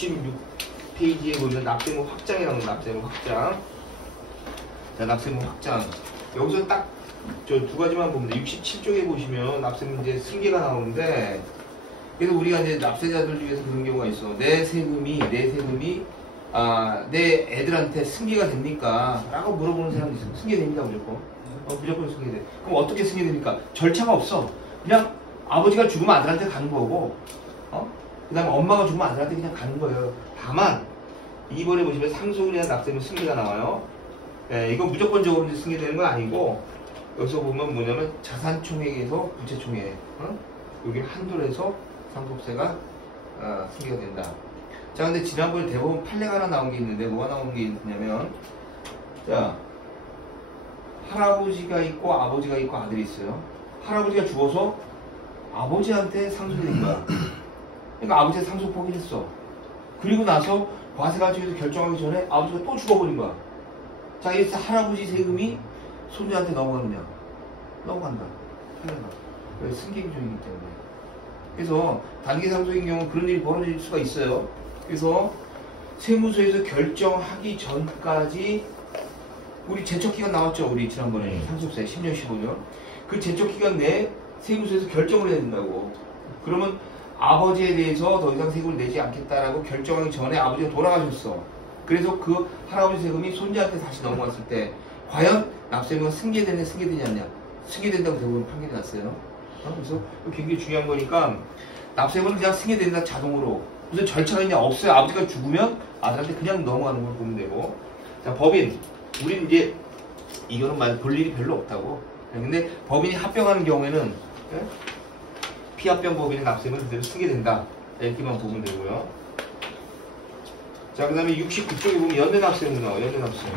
66페이지에 보면 납세무 확장이라는 거예요. 납세무 확장. 자, 납세무 확장. 여기서 딱 저 두 가지만 보면 돼. 67쪽에 보시면 납세무 이제 승계가 나오는데, 그래서 우리가 이제 납세자들 중에서 그런 경우가 있어. 내 세금이 내 애들한테 승계가 됩니까? 라고 물어보는 사람이 있어. 승계됩니다, 무조건. 무조건 승계돼. 그럼 어떻게 승계됩니까? 절차가 없어. 그냥 아버지가 죽으면 아들한테 가는 거고, 그 다음에 엄마가 죽으면 아들한테 그냥 가는 거예요. 다만, 이번에 보시면 상속에 대한 납세무 승계가 나와요. 네, 이건 무조건적으로 승계되는 건 아니고, 여기서 보면 뭐냐면 자산총액에서 부채총액, 여기 한도에서 상속세가 승계가 된다. 자, 근데 지난번에 대법원 판례가 하나 나온 게 있는데, 뭐가 나온 게 있냐면, 자, 할아버지가 있고 아버지가 있고 아들이 있어요. 할아버지가 죽어서 아버지한테 상속이 된 거야. 그러니까 아버지가 상속 포기를 했어. 그리고 나서 과세관청에서 결정하기 전에 아버지가 또 죽어버린 거야. 자, 이래서 할아버지 세금이 손자한테 넘어가느냐? 넘어간다. 왜? 승계규정이기 때문에. 그래서 단기상속인 경우 그런 일이 벌어질 수가 있어요. 그래서 세무서에서 결정하기 전까지 우리 제척기간 나왔죠. 우리 지난번에 상속세 10년 15년 그 제척기간 내에 세무서에서 결정을 해야 된다고. 그러면 아버지에 대해서 더 이상 세금을 내지 않겠다라고 결정하기 전에 아버지가 돌아가셨어. 그래서 그 할아버지 세금이 손자한테 다시 넘어갔을 때 과연 납세무가 승계되냐 승계되지 않냐. 승계된다고 대부분 판결이 났어요. 그래서 굉장히 중요한 거니까 납세무는 그냥 승계된다 자동으로. 무슨 절차가 있냐 없어요. 아버지가 죽으면 아들한테 그냥 넘어가는 걸 보면 되고. 자, 법인. 우리는 이제 이거는 볼 일이 별로 없다고. 근데 법인이 합병하는 경우에는 피합병 법인의 납세무는 그대로 승계된다. 이렇게만 보면 되고요. 자, 그 다음에 69쪽에 보면 연대납세무 나와요. 연대납세무.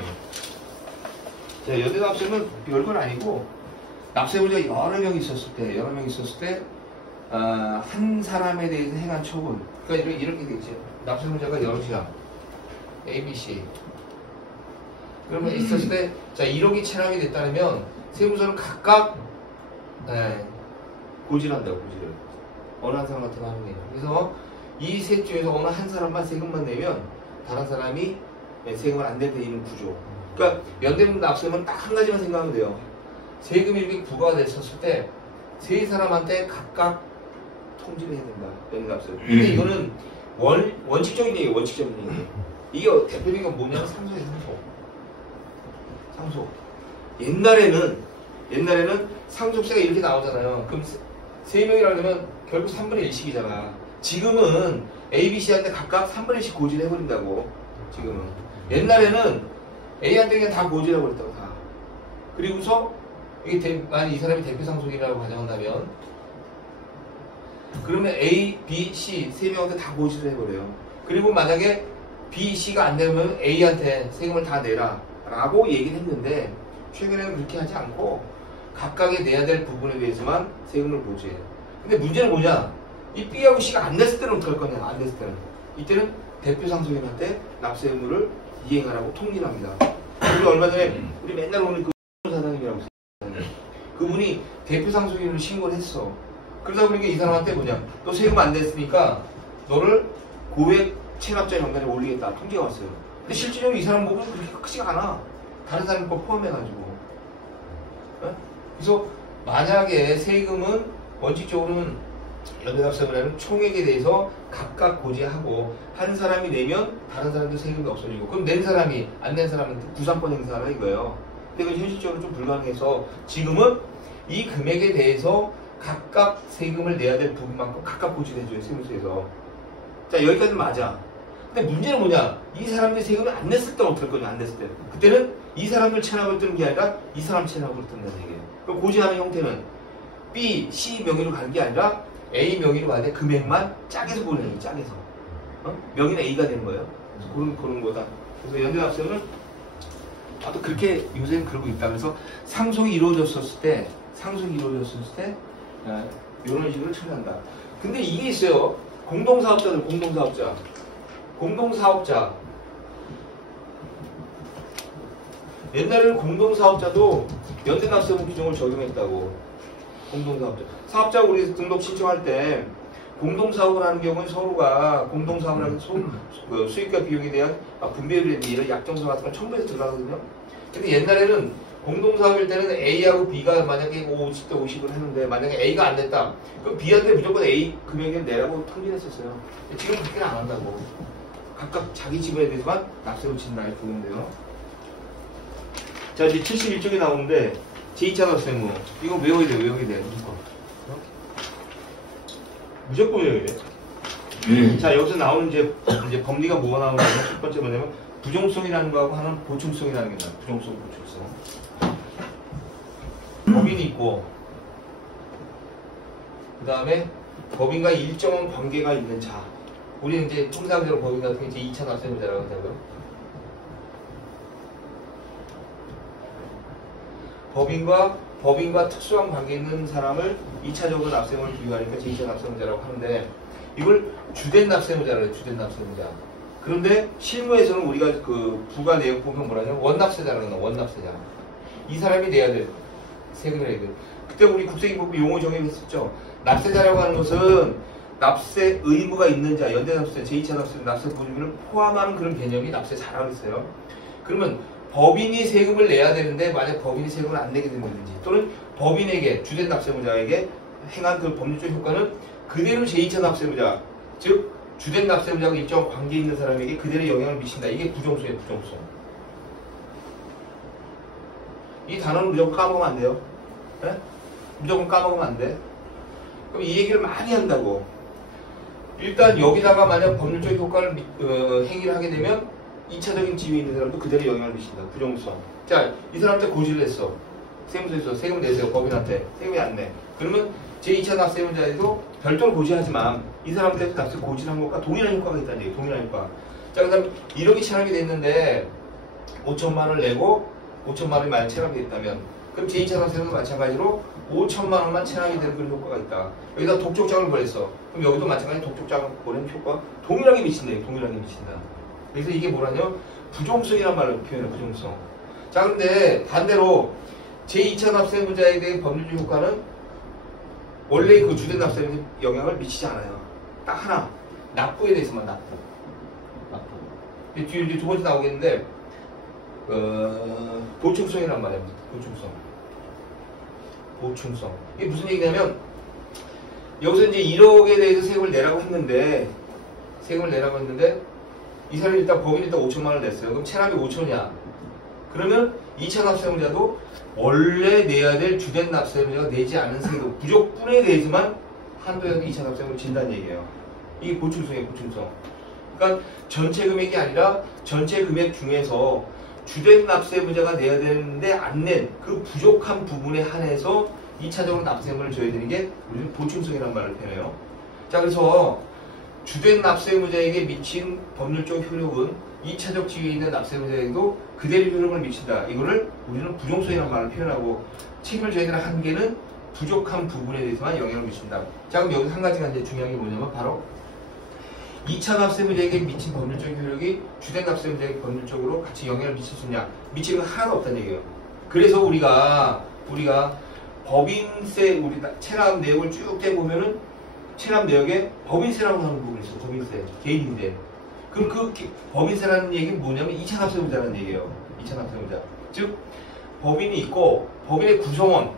자, 연대납세무는 별건 아니고 납세무자가 여러 명 있었을 때 한 사람에 대해서 행한 처분. 그러니까 이렇게 되겠죠. 납세무자가 여럿이야. A, B, C. 그러면 있었을 때, 자, 1억이 체납이 됐다면 세무서는 각각 고지한다고, 고지를. 어느 한 사람한테만 하는 거예요. 그래서 이 셋 중에서 어느 한 사람만 세금만 내면 다른 사람이 세금을 안 내는 이런 구조. 그러니까 연대납세는 납세는 딱 한 가지만 생각하면 돼요. 세금이 이렇게 부과가 됐었을 때 세 사람한테 각각 통지를 해야 된다. 연대납세. 근데 이거는 원칙적인 얘기예요. 원칙적인 얘기. 이게 대표적인 건 뭐냐면 상속이에요. 상속. 옛날에는 상속세가 이렇게 나오잖아요. 그럼 세 명이라 그러면 결국 3분의 1씩이잖아. 지금은 A, B, C한테 각각 3분의 1씩 고지를 해버린다고. 지금은. 옛날에는 A한테 그냥 다 고지라고 그랬다고, 다. 그리고서 이게 만약 이 사람이 대표 상속이라고 가정한다면 그러면 A, B, C 세 명한테 다 고지를 해버려요. 그리고 만약에 B, C가 안 되면 A한테 세금을 다 내라 라고 얘기를 했는데 최근에는 그렇게 하지 않고 각각의 내야 될 부분에 대해서만 세금을 고지해요. 근데 문제는 뭐냐? 이 B하고 C가 안 냈을 때는 어떡할 거냐? 안 냈을 때는. 이때는 대표 상속인한테 납세 의무를 이행하라고 통지를 합니다. 우리 얼마 전에 우리 맨날 오는 그 사장님이라고 있어요. 그분이 대표 상속인으로 신고를 했어. 그러다 보니까 이 사람한테 뭐냐? 너 세금 안 냈으니까 너를 고액 체납자 명단에 올리겠다. 통지가 왔어요. 근데 실질적으로 이 사람 보면 그렇게 크지가 않아. 다른 사람 거 포함해가지고. 그래서 만약에 세금은 원칙적으로는 연대납세는 총액에 대해서 각각 고지하고 한 사람이 내면 다른 사람도 세금이 없어지고 그럼 낸 사람이 안 낸 사람한테 구상권 행사하라 이거예요. 근데 그건 현실적으로 좀 불가능해서 지금은 이 금액에 대해서 각각 세금을 내야 될 부분만큼 각각 고지를 해줘요. 세무서에서. 자, 여기까지는 맞아. 근데 문제는 뭐냐? 이 사람들이 세금을 안 냈을 때 어떨 거냐? 안 냈을 때. 그때는 이 사람들 체납을 뜨는 게 아니라 이 사람 체납을 뜬다는 얘기예요. 그럼 고지하는 형태는 B, C 명의로 가는 게 아니라 A 명의로 가는데 금액만 짝에서 보내는 거예요. 짝에서. 명의는 A가 되는 거예요. 그래서 그런 거다. 그래서 연대납세는 또 그렇게 요새는 그러고 있다. 그래서 상속이 이루어졌을 때 이런 식으로 처리한다. 근데 이게 있어요. 공동사업자. 옛날에는 공동사업자도 연대납세무 규정을 적용했다고. 공동사업자. 사업자 우리 등록 신청할 때 공동사업을 하는 경우는 서로가 공동사업을 하는 그 수익과 비용에 대한 분배율이라든지 이런 약정서 같은 건 첨부해서 들어가거든요. 근데 옛날에는 공동사업일 때는 A하고 B가 만약에 50대 50을 했는데 만약에 A가 안 냈다. 그럼 B한테 무조건 A 금액을 내라고 통지했었어요. 지금 그렇게는 안 한다고. 각각 자기 지분에 대해서만 납세를 친다 이렇게 보면 돼요. 자, 이제 71쪽에 나오는데 제2차 납세무. 이거 외워야 돼, 외워야 돼. 무조건. 무조건 외워야 돼. 자, 여기서 나오는 이제 법리가 뭐가 나오냐면 첫 번째 뭐냐면 부종성이라는 거하고 하나는 보충성이라는 게 나와요. 부종성, 보충성. 법인이 있고 그 다음에 법인과 일정한 관계가 있는 자. 우리는 이제 통상적으로 법인 같은 게 이제 2차 납세무자라고 한다고요. 법인과 특수한 관계 있는 사람을 2차적으로 납세무를 부여하니까 제2차 납세무자라고 하는데 이걸 주된 납세무자라고 해요. 주된 납세무자. 그런데 실무에서는 우리가 그 부가 내용 보면 뭐라냐면 원납세자라는 거, 원납세자. 이 사람이 내야 될 세금을 내야 돼. 그때 우리 국세기법부 용어 정의했었죠. 납세자라고 하는 것은 납세 의무가 있는 자, 연대납세, 제2차 납세, 납세 보증금을 포함하는 그런 개념이 납세자라고 했어요. 그러면 법인이 세금을 내야 되는데 만약 법인이 세금을 안 내게 된다든지 또는 법인에게 주된 납세무자에게 행한 그 법률적 효과는 그대로 제2차 납세무자, 즉 주된 납세무자하고 일정한 관계 있는 사람에게 그대로 영향을 미친다. 이게 부종성이에요. 부종성. 이 단어는 무조건 까먹으면 안 돼요. 네? 무조건 까먹으면 안 돼. 그럼 이 얘기를 많이 한다고. 일단 여기다가 만약 법률적 효과를 행위를 하게 되면 2차적인 지위에 있는 사람도 그대로 영향을 미친다. 부종성. 자, 이 사람한테 고지를 했어. 세무서에서 세금 내세요. 법인한테. 세금이 안 내. 그러면 제2차 납세무자에도 별도로 고지하지만 이 사람한테 납세 고지를 한 것과 동일한 효과가 있다는 얘기예요. 동일한 효과. 자, 그 다음에 1억이 체납이 됐는데 5천만 원을 내고 5천만 원이 만약 체납이 됐다면 그럼 제2차 납세무자도 마찬가지로 5천만 원만 체납이 되는 그런 효과가 있다. 여기다 독촉장을 보냈어. 그럼 여기도 마찬가지로 독촉장을 보낸 효과 동일하게 미친다. 동일하게 미친다. 그래서 이게 뭐라냐? 부종성이란 말을 표현해. 부종성. 자, 근데 반대로 제2차 납세무자에 대한 법률적 효과는 원래 그 주된 납세에 영향을 미치지 않아요. 딱 하나. 납부에 대해서만 납부. 뒤에 이제 두 번째 나오겠는데 보충성이란 말이에요. 보충성. 보충성. 이게 무슨 얘기냐면 여기서 이제 1억에 대해서 세금을 내라고 했는데 이 사람이 일단 법인이 일단 5천만 원을 냈어요. 그럼 체납이 5천이야. 그러면 2차 납세무자도 원래 내야 될 주된 납세무자가 내지 않은 세금 부족분에 대해서만 한도액의 2차 납세금을 진다는 얘기예요. 이게 보충성이에요. 보충성. 그러니까 전체 금액이 아니라 전체 금액 중에서 주된 납세무자가 내야 되는데 안 낸 그 부족한 부분에 한해서 2차적으로 납세금을 줘야 되는 게 우리는 보충성이라는 말을 표현해요. 자, 그래서 주된 납세무자에게 미친 법률적 효력은 2차적 지위에 있는 납세무자에게도 그대로 효력을 미친다. 이거를 우리는 부종성이라는 말을 표현하고 책임을 져야 되는 한계는 부족한 부분에 대해서만 영향을 미친다. 자, 그럼 여기서 한 가지가 이제 중요한 게 뭐냐면 바로 2차 납세무자에게 미친 법률적 효력이 주된 납세무자에게 법률적으로 같이 영향을 미칠 수 있냐? 미치는 건 하나도 없다는 얘기예요. 그래서 우리가 법인세 우리 체납 내역을 쭉 떼보면은 체납 내역에 법인세라고 하는 부분이 있어요. 법인세, 개인인데. 그럼 그 법인세라는 얘기는 뭐냐면 2차 납세무자라는 얘기예요. 2차 납세무자. 즉 법인이 있고 법인의 구성원,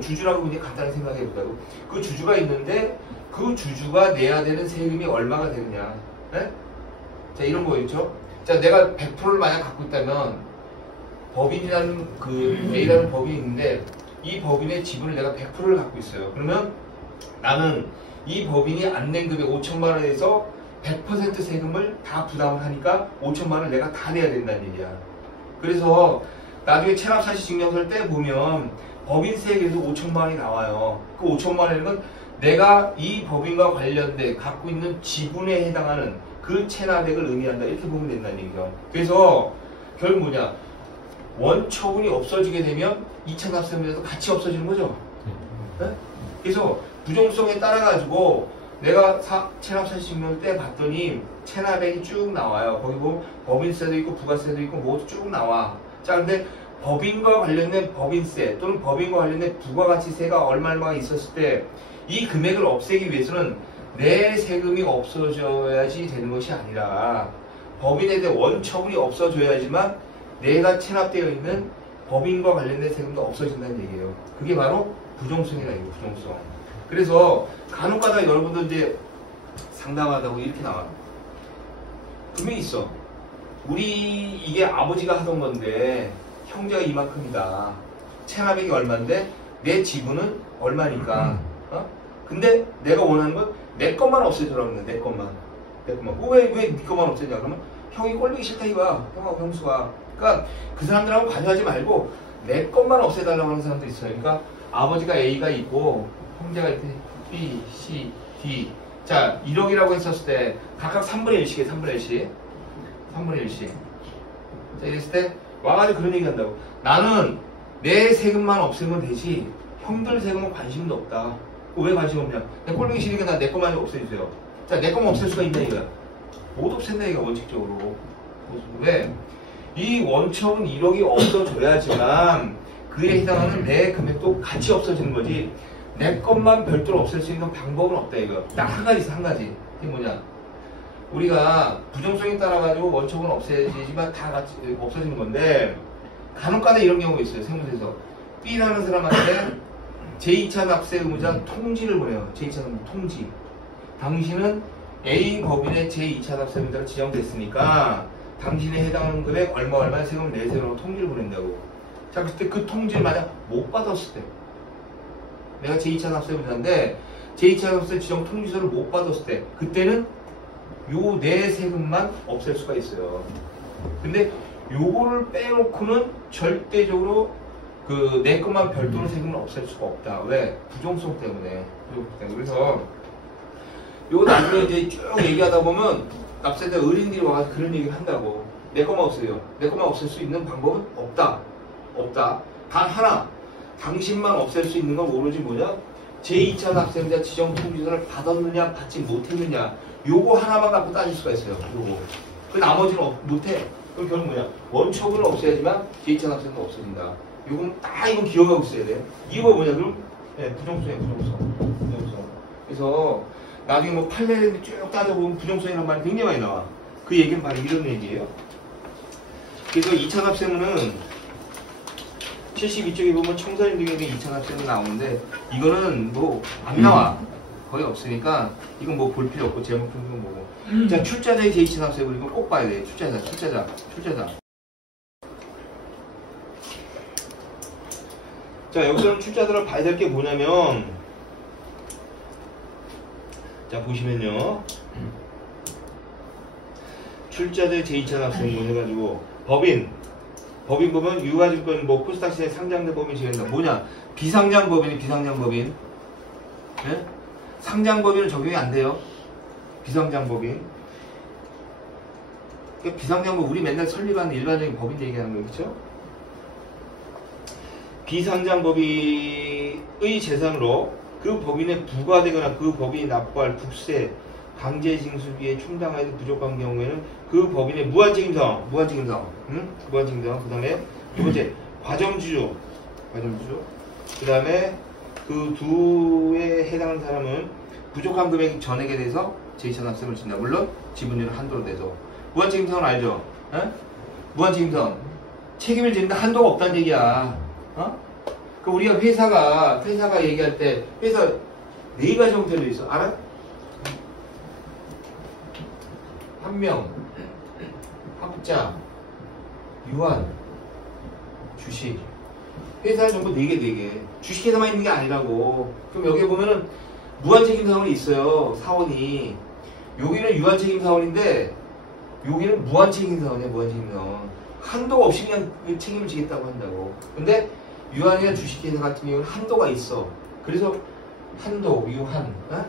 주주라고 그냥 간단히 생각해보자고. 그 주주가 있는데 그 주주가 내야 되는 세금이 얼마가 되느냐. 네? 자, 이런 거였죠. 자, 내가 100%를 만약 갖고 있다면 법인이라는 A라는 법인이 있는데 이 법인의 지분을 내가 100%를 갖고 있어요. 그러면 나는 이 법인이 안 낸 금액 5천만 원에서 100% 세금을 다 부담을 하니까 5천만 원을 내가 다 내야 된다는 얘기야. 그래서 나중에 체납사실증명서를 떼보면 법인세액에서 5천만 원이 나와요. 그 5천만 원은 내가 이 법인과 관련된 갖고 있는 지분에 해당하는 그 체납액을 의미한다. 이렇게 보면 된다는 얘기죠. 그래서 결국 뭐냐? 원처분이 없어지게 되면 2차 납세무자도 같이 없어지는 거죠. 네? 그래서 부종성에 따라 가지고 내가 체납사실증명을 떼봤더니 체납액이 쭉 나와요. 거기 보면 법인세도 있고 부가세도 있고 모두 쭉 나와. 자, 근데 법인과 관련된 법인세 또는 법인과 관련된 부가가치세가 얼마가 있었을 때 이 금액을 없애기 위해서는 내 세금이 없어져야지 되는 것이 아니라 법인에 대해 원처분이 없어져야지만 내가 체납되어 있는 법인과 관련된 세금도 없어진다는 얘기예요. 그게 바로 부정성이라는 얘기예요. 부정성. 그래서 간혹가다 여러분들 이제 상담하다고 이렇게 나와요. 분명히 있어. 우리 이게 아버지가 하던 건데 형제가 이만큼이다. 체납액이 얼마인데 내 지분은 얼마니까. 근데 내가 원하는 건 내 것만 없애주라고 그러는 내 것만. 내 것만. 왜 네 것만 없애냐? 그러면 형이 꼴보기 싫다 이거야. 형하고 형수가. 그러니까 그 사람들하고 관여하지 말고 내 것만 없애달라고 하는 사람도 있어요. 그러니까 아버지가 A가 있고 형제가 이렇게 B, C, D. 자, 1억이라고 했었을 때 각각 3분의 1씩 해. 3분의 1씩. 3분의 1씩. 자, 이랬을 때 와가지고 그런 얘기 한다고. 나는 내 세금만 없애면 되지 형들 세금은 관심도 없다. 왜 관심 없냐? 내 꼴보기 싫으니까 나 내 것만 없애주세요. 자, 내 것만 없앨 수가 있냐 이거야. 못 없앤다 이거 원칙적으로. 왜? 이 원처분 1억이 없어져야지만 그에 해당하는 내 금액도 같이 없어지는 거지. 내 것만 별도로 없앨 수 있는 방법은 없다 이거. 딱 한 가지 있어. 한 가지. 이게 뭐냐? 우리가 부정성에 따라 가지고 원처분 없애지만 다 같이 없어지는 건데 간혹가다 이런 경우가 있어요. 세무서에서 B라는 사람한테 제2차 납세 의무자 통지를 보내요. 제2차 납세 통지. 당신은 A 법인의 제2차 납세 의무자로 지정됐으니까 당신에 해당하는 금액 얼마 세금을 내세요라고 통지를 보낸다고. 자, 그때 그 통지를 만약 못 받았을 때 내가 제2차 납세 의무자인데 제2차 납세 지정 통지서를 못 받았을 때 그때는 요 내 세금만 없앨 수가 있어요. 근데 요거를 빼놓고는 절대적으로 그 내 것만 별도로 세금을 없앨 수가 없다. 왜? 부정성 때문에. 그래서 요 나중에 이제 쭉 얘기하다 보면 납세자 어린이들이 와서 그런 얘기를 한다고. 내 것만 없애요. 내 것만 없앨 수 있는 방법은 없다. 없다. 단 하나. 당신만 없앨 수 있는 건 오로지 뭐냐? 제2차 납세자 지정 통지서를 받았느냐 받지 못했느냐 요거 하나만 갖고 따질 수가 있어요. 요거. 그 나머지는 못해. 그럼 결국 뭐냐? 원처분을 없애야지만 제2차 납세는 없어진다. 요건 딱 이건 기억하고 있어야 돼. 이거 뭐냐? 그럼 네, 부정성이에요. 부정성. 그래서 나중에 뭐 판례를 쭉 따져보면 부정성이라는 말이 굉장히 많이 나와. 그 얘기는 바로 이런 얘기예요. 그래서 2차 납세문은 72쪽에 보면 청산인 등에 대한 2차 납세문 나오는데 이거는 뭐 안 나와. 거의 없으니까 이건 뭐 볼 필요 없고 제목 평균 보고. 자, 출자자의 제2차 납세문 이거 꼭 봐야 돼. 출자자. 자, 여기서는 출자자를 봐야 될 게 뭐냐면 자, 보시면요. 출자자의 제2차 납세문 해가지고 법인 보면 유가증권 뭐 코스닥시장에 상장된 법인이 지낸다. 뭐냐? 비상장법인이 비상장법인. 네? 상장법인은 적용이 안 돼요. 비상장법인. 그러니까 비상장법 우리 맨날 설립하는 일반적인 법인 얘기하는 거 그렇죠? 비상장법인의 재산으로 그 법인에 부과되거나 그 법인이 납부할 국세, 강제징수비에 충당하여도 부족한 경우에는 그 법인의 무한책임성, 응? 무한책임성. 그 다음에 두 번째, 과점주주. 그 다음에 그 두에 해당하는 사람은 부족한 금액 전액에 대해서 제2차 납세를 진다. 물론 지분율은 한도로 돼서. 무한책임성은 알죠? 어? 무한책임성. 책임을 지는데 한도가 없다는 얘기야. 어? 그 우리가 회사가 얘기할 때 회사 4가지 형태로 있어. 알아? 한명, 합자, 유한, 주식. 회사 전부 4개. 주식회사만 있는 게 아니라고. 그럼 여기 보면은 무한책임사원이 있어요. 사원이. 여기는 유한책임사원인데 여기는 무한책임사원이야. 무한책임사원. 한도가 없이 그냥 책임을 지겠다고 한다고. 근데 유한이나 주식회사 같은 경우는 한도가 있어. 그래서 한도, 유한. 어?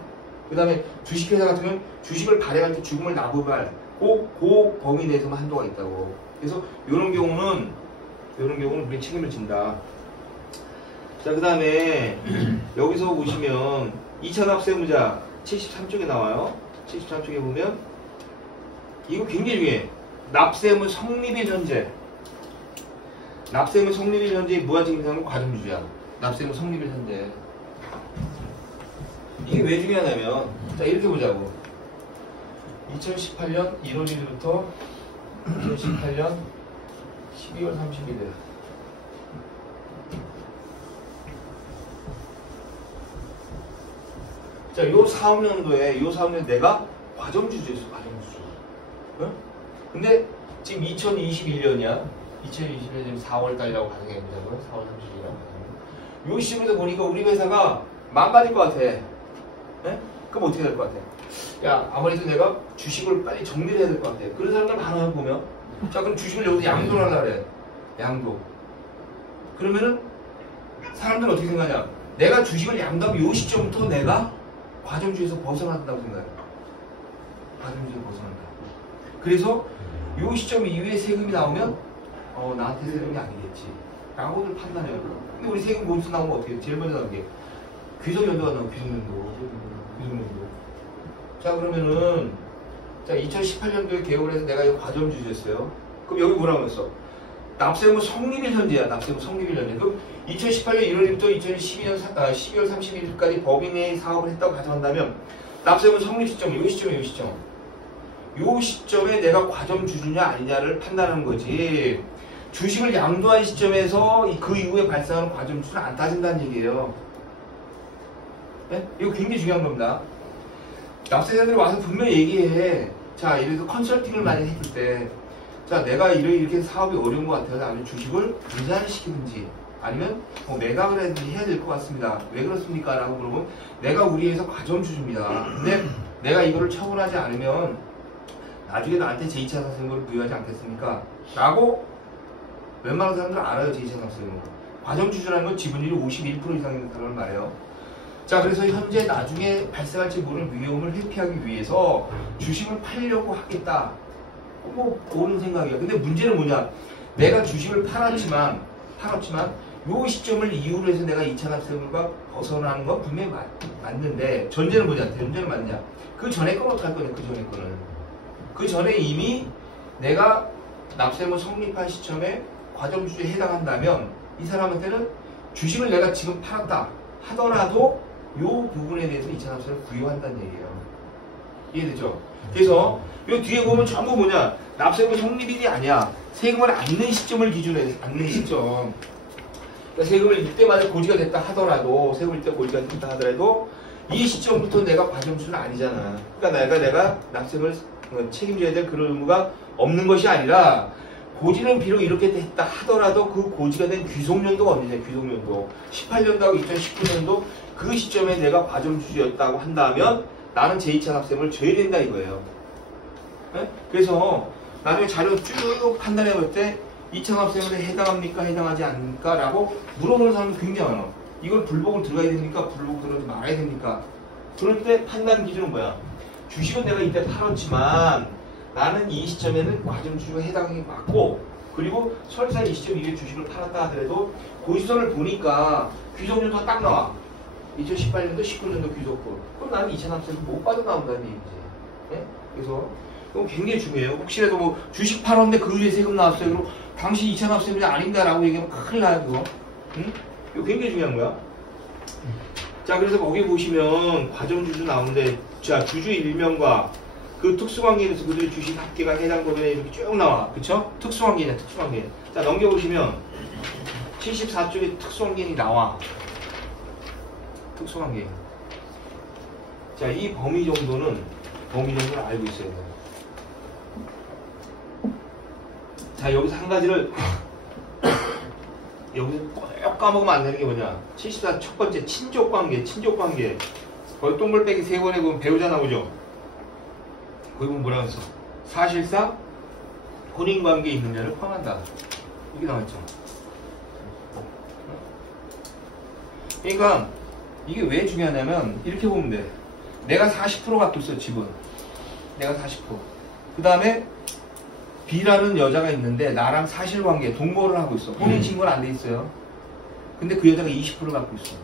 그 다음에 주식회사 같은 경우는 주식을 발행할 때 주금을 납부할 그 범위 내에서만 한도가 있다고. 그래서 이런 경우는 우리 책임을 진다. 자, 그 다음에 여기서 보시면 2차 납세 의무자 73쪽에 나와요. 73쪽에 보면 이거 굉장히 중요해. 납세 의무 성립일 현재. 납세 의무 성립일 현재의 무한책임사는 과점주주야. 납세 의무 성립일 현재. 이게 왜 중요하냐면, 자, 이렇게 보자고. 2018년 1월 1일부터 2018년 12월 30일. 자, 요 사업년도에, 내가 과점주주였어, 과점주주. 응? 근데 지금 2021년이야. 2021년 지금 4월달이라고 가정해보자고요. 4월 30일이라고. 요 시점에서 보니까 우리 회사가 망가질 것 같아. 네? 그럼 어떻게 될 것 같아? 야, 아무래도 내가 주식을 빨리 정리를 해야 될 것 같아. 그런 사람들 많아요, 보면. 자, 그럼 주식을 여기서 양도를 하려고 그래. 양도. 그러면은 사람들은 어떻게 생각하냐? 내가 주식을 양도하면 요 시점부터 내가 과점주에서 벗어난다고 생각해. 과점주에서 벗어난다. 그래서 요 시점 이후에 세금이 나오면 나한테 세금이 아니겠지 라고들 판단해요. 근데 우리 세금 보험서 나오면 어떻게 해요? 제일 먼저 나오는 게 귀속연도가 나오고 귀속연도. 자, 그러면은 자, 2018년도에 개업을 해서 내가 이거 과점주주였어요. 그럼 여기 뭐라고 했어? 납세금 성립일 현재야. 납세금 성립일 현재. 그럼 2018년 1월부터 2012년 12월 31일까지 법인 내에 사업을 했다고 가정한다면 납세금 성립 시점, 요 시점에 내가 과점주주냐 아니냐를 판단하는 거지. 주식을 양도한 시점에서 그 이후에 발생하는 과점주주는 안 따진다는 얘기예요. 네? 이거 굉장히 중요한 겁니다. 납세자들이 와서 분명히 얘기해. 자, 이래서 컨설팅을 많이 했을 때, 자, 내가 이렇게 사업이 어려운 것 같아서 아니면 주식을 분산을 시키든지 아니면 매각을 하든지 해야 될 것 같습니다. 왜 그렇습니까? 라고 물어보면 내가 우리 회사 과점주주입니다. 근데 내가 이거를 처분하지 않으면 나중에 나한테 제2차 사세금을 부여하지 않겠습니까? 라고 웬만한 사람들은 알아요. 제2차 사세금을. 과점주주라는 건 지분율이 51% 이상인 사람을 말해요. 자, 그래서 현재 나중에 발생할지 모르는 위험을 회피하기 위해서 주식을 팔려고 하겠다. 옳은 생각이야. 근데 문제는 뭐냐? 내가 주식을 팔았지만 요 시점을 이유로 해서 내가 2차 납세금과 벗어나는 건 분명히 맞는데 전제는 뭐냐? 전제는 맞냐? 그 전에 건 어떡할 거냐? 그 전에 거는. 그 전에 이미 내가 납세금 성립한 시점에 과점주주에 해당한다면 이 사람한테는 주식을 내가 지금 팔았다 하더라도 요 부분에 대해서 2차 납세를 부여한다는 얘기예요. 이해되죠? 그래서 요 뒤에 보면 전부 뭐냐? 납세금 성립일이 아니야. 세금을 안는 시점을 기준으로 해서 안는 시점. 그러니까 세금을 이때마다 고지가 됐다 하더라도 세금을 이때 고지가 됐다 하더라도 이 시점부터 내가 과점주는 아니잖아. 그러니까 내가 납세금을 책임져야 될 그런 의무가 없는 것이 아니라 고지는 비록 이렇게 됐다 하더라도 그 고지가 된 귀속연도가 언제냐? 귀속연도 18년도하고 2019년도 그 시점에 내가 과점주주였다고 한다면 나는 제2차 납세금을 져야 된다 이거예요. 네? 그래서 나중에 자료 쭉 판단해 볼 때 2차 납세금에 해당합니까? 해당하지 않습니까? 라고 물어보는 사람이 굉장히 많아. 이걸 불복을 들어가야 됩니까? 불복을 들어가지 말아야 됩니까? 그럴 때 판단 기준은 뭐야? 주식은 내가 이때 팔았지만 나는 이 시점에는 과점주주가 해당이 맞고 그리고 설사 이 시점 이후에 주식을 팔았다 하더라도 고지서를 보니까 귀속연도가 딱 나와. 2018년도 19년도 귀속분. 그럼 나는 2차 납세금 못 빠져나온다는 얘기지. 네? 그래서 이건 굉장히 중요해요. 혹시라도 뭐 주식 팔았는데 그 위에 세금 나왔어요. 그럼 당시 2차 납세금이 아닌다라고 얘기하면 큰일 나요. 그거. 응? 이거 굉장히 중요한 거야. 자, 그래서 거기 보시면 과점주주 나오는데 자, 주주 일명과 그 특수관계에서 그들의 주식 합계가 해당 법인에 이렇게 쭉 나와. 그쵸? 특수관계냐, 특수관계. 자, 넘겨보시면 74쪽에 특수관계이 나와. 특수관계. 자, 이 범위 정도는 알고 있어야 돼요. 자, 여기서 한 가지를 여기서 꼭 까먹으면 안 되는 게 뭐냐? 74 첫 번째 친족관계. 거기 동글 빼기 3번에 보면 배우자 나오죠? 거기 보면 뭐라고 했어? 사실상 혼인관계에 있는 자를 포함한다. 이게 나왔죠. 그러니까 이게 왜 중요하냐면 이렇게 보면 돼. 내가 40% 갖고 있어, 지분. 내가 40%. 그 다음에 B라는 여자가 있는데 나랑 사실관계, 동거를 하고 있어. 혼인신고는 안 돼 있어요. 근데 그 여자가 20% 갖고 있어.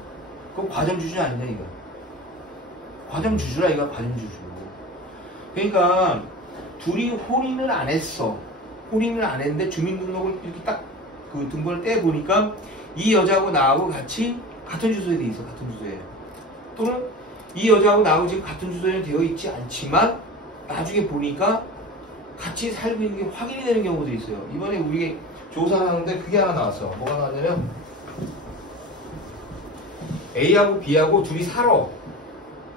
그럼 과점주주 아니냐 이거. 과점주주라 이거 과점주주. 그러니까 둘이 혼인을 안 했어. 혼인을 안 했는데 주민등록을 이렇게 딱 그 등본을 떼보니까 이 여자하고 나하고 같이 같은 주소에 돼 있어. 같은 주소에. 또는 이 여자하고 나하고 지금 같은 주소에 되어 있지 않지만 나중에 보니까 같이 살고 있는 게 확인이 되는 경우도 있어요. 이번에 우리 조사하는데 그게 하나 나왔어. 뭐가 나왔냐면 A하고 B하고 둘이 살아.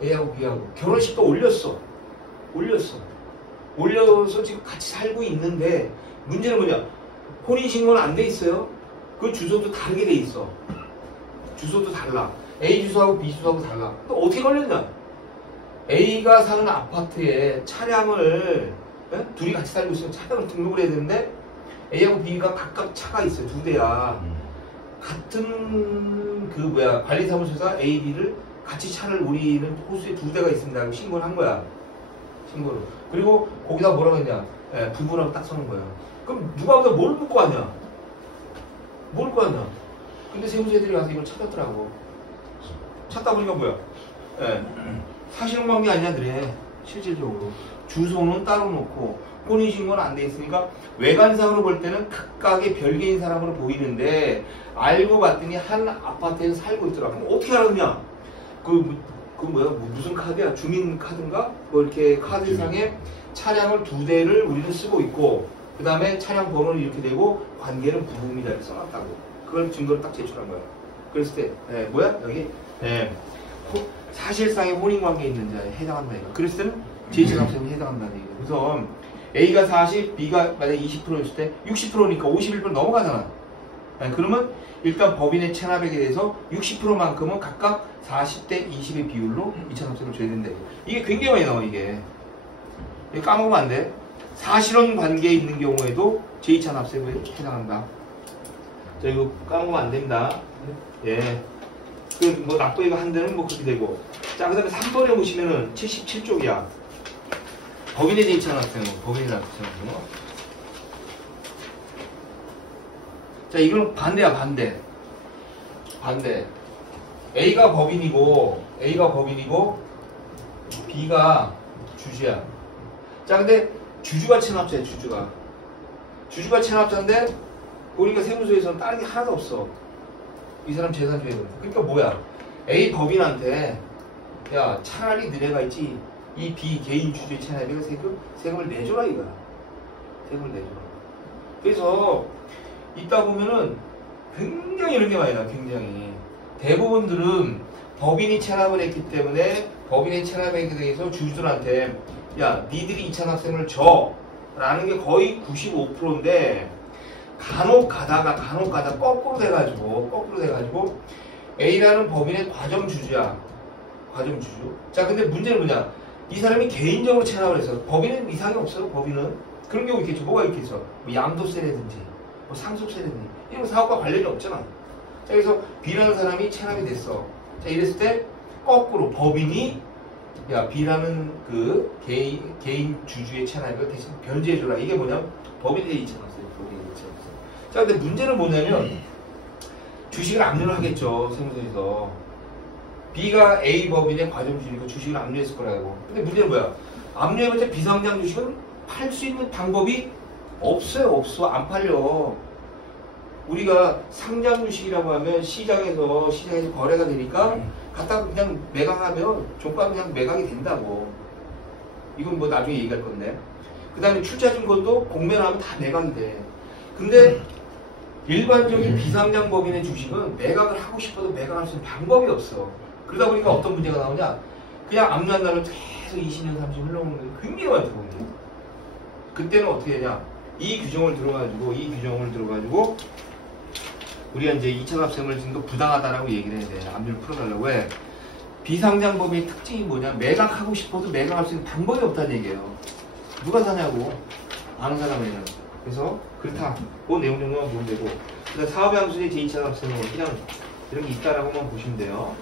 A하고 B하고 결혼식도 올려서 지금 같이 살고 있는데 문제는 뭐냐? 혼인신고는 안 돼 있어요. 그 주소도 다르게 돼 있어. 주소도 달라. A 주소하고 B 주소하고 달라. 또 어떻게 걸렸냐? A가 사는 아파트에 차량을 둘이 같이 살고 있으면 차량을 등록을 해야 되는데 A하고 B가 각각 차가 있어요. 두 대야. 같은 관리사무소에서 A, B를 같이 차를 우리는 호수에 두 대가 있습니다 하고 신고를 한 거야. 신고를. 그리고 거기다 뭐라고 했냐? 부부라고 딱 써놓은 거야. 그럼 누가 보다 뭘 묻고 왔냐? 뭘 묻고 왔냐? 근데 세무서애들이 와서 이걸 찾았더라고. 찾다 보니까 뭐야? 사실관계 아니야, 그래. 실질적으로. 주소는 따로 놓고 혼인신고는 안 돼 있으니까 외관상으로 볼 때는 각각의 별개인 사람으로 보이는데 알고 봤더니 한 아파트에서 살고 있더라. 그럼 어떻게 알았냐? 무슨 카드야? 주민카드인가? 뭐 이렇게 카드상에 차량을 두 대를 우리는 쓰고 있고 그 다음에 차량 번호는 이렇게 되고 관계는 부부입니다 이렇게 써놨다고. 그걸 증거를 딱 제출한 거야. 그랬을 때 여기 사실상의 혼인관계에 있는 자에 해당한다 이거. 그랬을 때는 제2차납세에 해당한다는 얘기예요. 그래서 A가 40, B가 만약에 20%였을 때 60%니까 51% 넘어가잖아. 그러면 일단 법인의 체납액에 대해서 60%만큼은 각각 40대 20의 비율로 2차납세를 줘야 된다. 이게 굉장히 많이 나와 이게. 까먹으면 안 돼. 사실혼 관계에 있는 경우에도 제2차납세에 해당한다. 자, 이거 까먹으면 안 됩니다. 예. 납부액 한 대는 그렇게 되고. 자, 그 다음에 3번에 보시면은 77쪽이야. 법인의 제2차납세는, 법인의 납부차납세는. 자, 이건 반대야, 반대. A가 법인이고, B가 주주야. 자, 근데 주주가 체납자야, 주주가. 주주가 체납자인데, 보니까 세무서에서는 다른 게 하나도 없어. 이 사람 재산 줘야 된다. 그러니까 뭐야? A 법인한테, 야, 차라리 너네가 있지, 이 B 개인 주주의 체납액을 세금을 내줘라, 이거야. 세금을 내줘라. 그래서, 있다 보면은 굉장히 이런 게 많이 나와, 굉장히. 대부분들은 법인이 체납을 했기 때문에 법인의 체납액에 대해서 주주들한테 야, 니들이 2차납세금을 줘 라는 게 거의 95%인데 간혹 가다 거꾸로 돼가지고 A라는 법인의 과점주주야. 과점주주. 자, 근데 문제는 뭐냐? 이 사람이 개인적으로 체납을 해서 법인은 이상이 없어요. 법인은 그런 경우 있겠죠. 뭐가 있겠어? 뭐 양도세라든지 뭐 상속세라든지 이런 거 사업과 관련이 없잖아. 자, 그래서 B라는 사람이 체납이 됐어. 자, 이랬을 때 거꾸로 법인이 야, B라는 그 개인 주주의 체납액을 대신 변제해줘라. 이게 뭐냐면 법인에 대해 2차납세. 자, 근데 문제는 뭐냐면 주식을 압류를 하겠죠. 세무서에서. B가 A 법인의 과점주주니까 주식을 압류했을 거라고. 근데 문제는 뭐야? 압류해봤자 비상장 주식은 팔 수 있는 방법이 없어요. 안 팔려. 우리가 상장 주식이라고 하면 시장에서 거래가 되니까 갖다가 그냥 매각하면 종가 그냥 매각이 된다고. 이건 뭐 나중에 얘기할 건데. 그 다음에 출자증권도 공매하면 다 매각이 돼. 근데 일반적인 비상장 법인의 주식은 매각을 하고 싶어도 매각할 수 있는 방법이 없어. 그러다 보니까 어떤 문제가 나오냐? 그냥 압류한 날로 계속 20년, 30년 흘러오는 게 굉장히 많더라고요. 그때는 어떻게 되냐? 이 규정을 들어가지고 우리가 이제 2차납세금을 지금도 부당하다라고 얘기를 해야 돼. 압류를 풀어달라고 해. 비상장 법인의 특징이 뭐냐? 매각하고 싶어도 매각할 수 있는 방법이 없다는 얘기예요. 누가 사냐고. 아는 사람에는. 그래서 그렇다. 그 내용 정도만 보면 되고. 사업양수의 제2차납세는 그냥 이런 게 있다라고만 보시면 돼요.